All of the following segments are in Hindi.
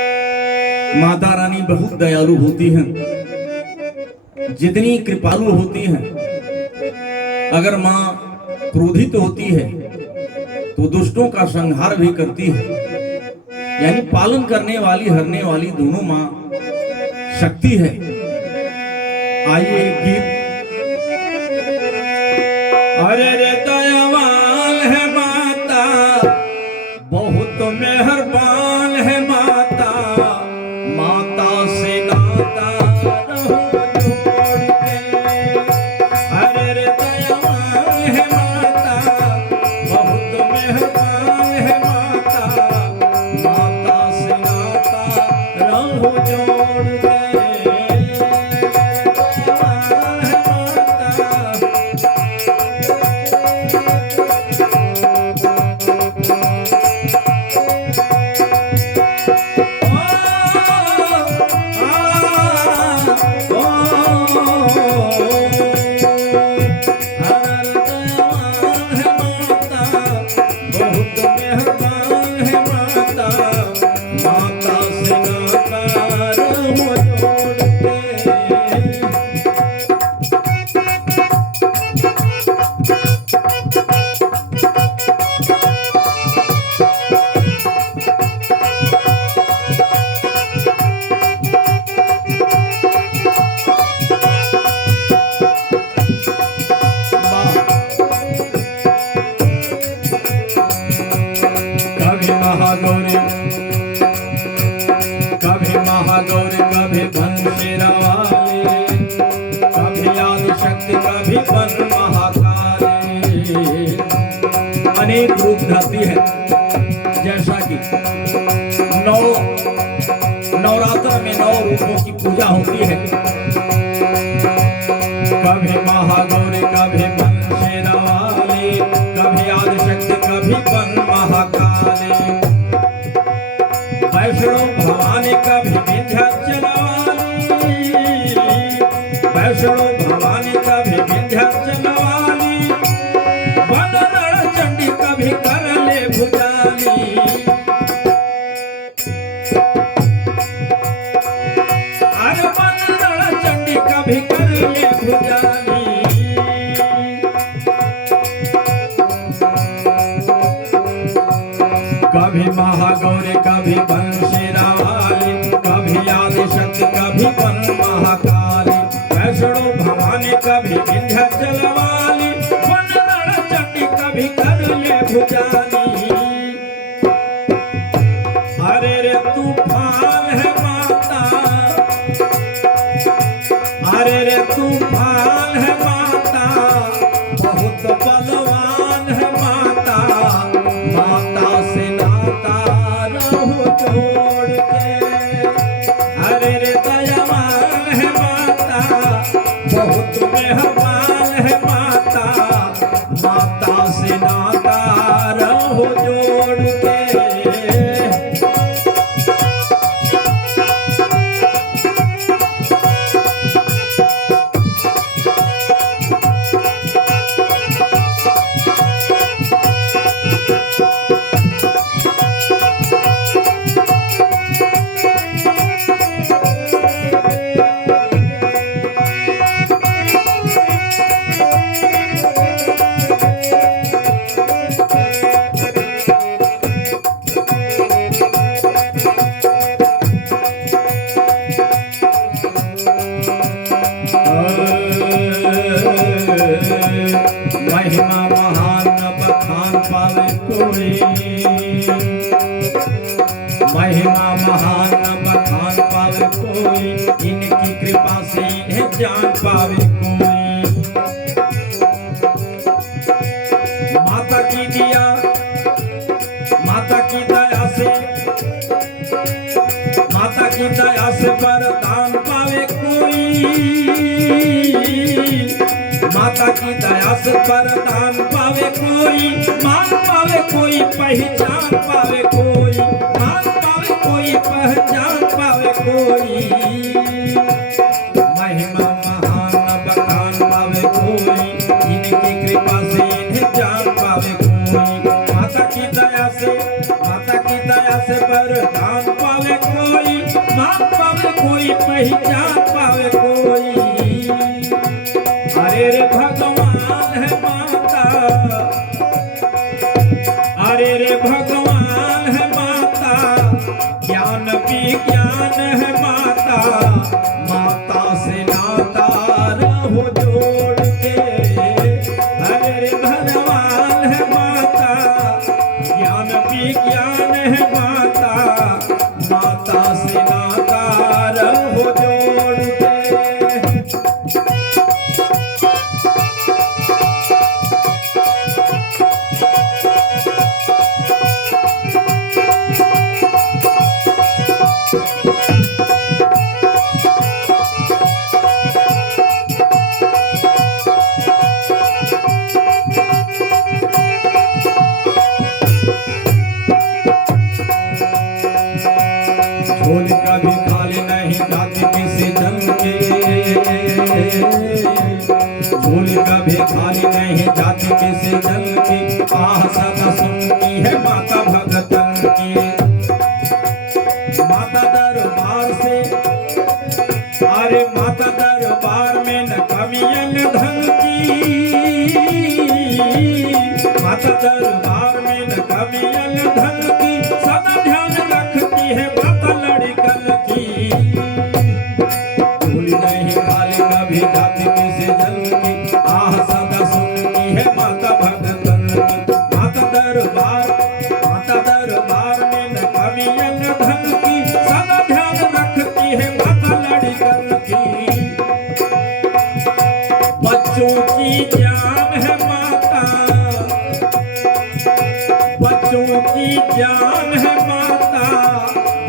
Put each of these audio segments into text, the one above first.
माता रानी बहुत दयालु होती हैं, जितनी कृपालु होती हैं। अगर माँ क्रोधित होती है तो दुष्टों का संहार भी करती है। यानी पालन करने वाली, हरने वाली दोनों माँ शक्ति है। आइए एक गीत। अरे रे दयावान है माता, बहुत मेहरबान है माता, माता से नाता रहो जोड़ के। अरे रे दयावान है माता, बहुत मेहरबान है माता, माता से नाता रहो जोड़ के। दयावान है माता, महागौरी कभी महागौरी, कभी बंशीरवाली, कभी आदि शक्ति, कभी वन महाकाली। अनेक रूप धरती है। जैसा कि नवरात्र में 9 रूपों की पूजा होती है। कभी महागौरी, कभी बंशीरवाली, कभी आदि शक्ति, कभी वन महाकाली। वैष्णो भवानी, कभी विंध्याचल वाली, वैष्णो भवानी, कभी विंध्याचल वाली, वनरण चंडी, कभी करले भुजाली। अरे वनरण चंडी, कभी करले भुजाली। कभी महागौरी, कभी बंशीरवाली, कभी आदि शक्ति, कभी वन महाकाली। वैष्णो भवानी, कभी विंध्याचल वाली, वनरण चंडी, कभी करले भुजाली। अरे रे तूफान है माता, अरे रे तूफान है माता, बहुत बलवान है माता, माता से नाता रहो जोड़ के। अरे रे दयावान है माता, बहुत मेहरबान है माता, माता से नाता रहो जोड़ के। महिमा महान न बखान पावे कोई, महिमा महान न बखान पावे कोई, इनकी कृपा से इन्हें जान पावे कोई। माता की दिया, माता की दया से, माता की दया से वरदान पावे कोई, माता की दया से वरदान पावे कोई, मान पावे कोई, पहचान पावे कोई, मान पावे कोई, पहचान पावे कोई। महिमा महान बखान पावे कोई, इनकी कृपा से इन्हें जान पावे कोई। माता की दया से, माता की दया से वरदान पावे कोई, बात पावे कोई, पहचान पावे कोई। अरे रे भगवान है माता, अरे रे भगवान है माता, ज्ञान विज्ञान है माता, माता से नाता रहो जोड़ के। अरे रे भगवान है माता, ज्ञान विज्ञान है माता, माता से नाता रहो जोड़ के। झोली कभी खाली नहीं जाती किसी जन की, झोली कभी खाली नहीं जाती किसी जन की, आह सदा सुनती है माता भगतन की। माता दरबार से, अरे माता दरबार में न कमियां न धन की, माता दरबार में न कमियां न धन की, सदा ध्यान रखती है माता लड़कन की। झोली नहीं खाली कभी जाती किसी जन की, आह सदा सुनती है माता भगतन की। माता दरबार में न कमियां न धन की, सदा ध्यान रखती है माता लड़कन की। बच्चों की जान है माता, बच्चों की जान है माता,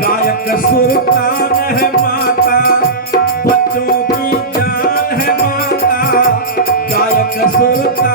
गायक सुल्तान है माता, बच्चों की जान है माता, गायक सुल्तान